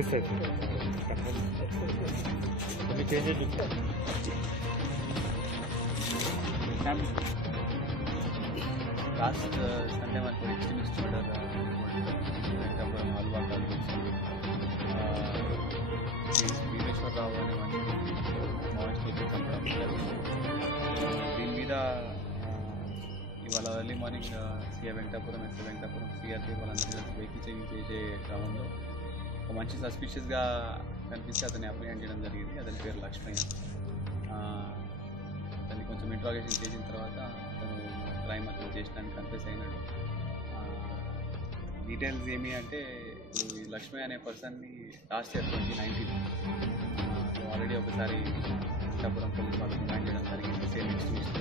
This is let me change it. Last Sunday one extremist murder Alva Viveshwar Rao అనే Maoist చంపడం దీని మీద ఇవాళ early morning CR Venkatapuram S Venkatapuram CRP వాళ్ళందరూ vehicle checking చేసే క్రమంలో ఒక మంచి సస్పిషియస్గా కనిపిస్తే అతన్ని అప్రిహెండ్ చేయడం జరిగింది. అతని పేరు లక్ష్మయ్య. అతన్ని కొంచెం ఇంట్రాగేషన్ చేసిన తర్వాత అతను క్రైమ్ అతను చేసడానికి కన్ఫెస్ అయినాడు. డీటెయిల్స్ ఏమి అంటే ఈ లక్ష్మయ్య అనే పర్సన్ని లాస్ట్ ఇయర్ 2019 ఆల్రెడీ ఒకసారి వెంకటాపురం పోలీస్ వాళ్ళు రిమాండ్ చేయడం జరిగింది. సేమ్ ఎక్స్ట్రీమిస్ట్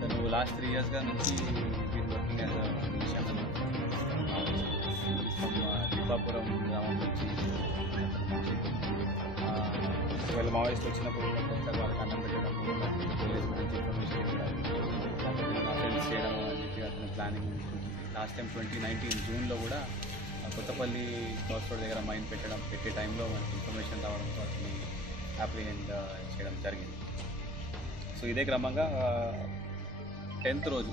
తను లాస్ట్ 3 yearsగా నుంచి బీన్ వర్కింగ్ యాజ్ మిలిషియామన్ తిప్పాపురం గ్రామం నుంచి ఒకవేళ మావోయిస్ట్ వచ్చినప్పుడు ఒకసారి వాళ్ళకి అన్నం పెట్టడం, పోలీస్ గురించి ఇన్ఫర్మేషన్ ఇవ్వడం, అఫెన్స్ చేయడం అని చెప్పి అతను ప్లానింగ్ ఉంటుంది. లాస్ట్ టైం 2019 జూన్లో కూడా కొత్తపల్లి క్రాస్ రోడ్ దగ్గర మైన్ పెట్టే టైంలో మనకి ఇన్ఫర్మేషన్ రావడంతో అతన్ని అప్రిహెండ్ చేయడం జరిగింది. సో ఇదే క్రమంగా 10th రోజు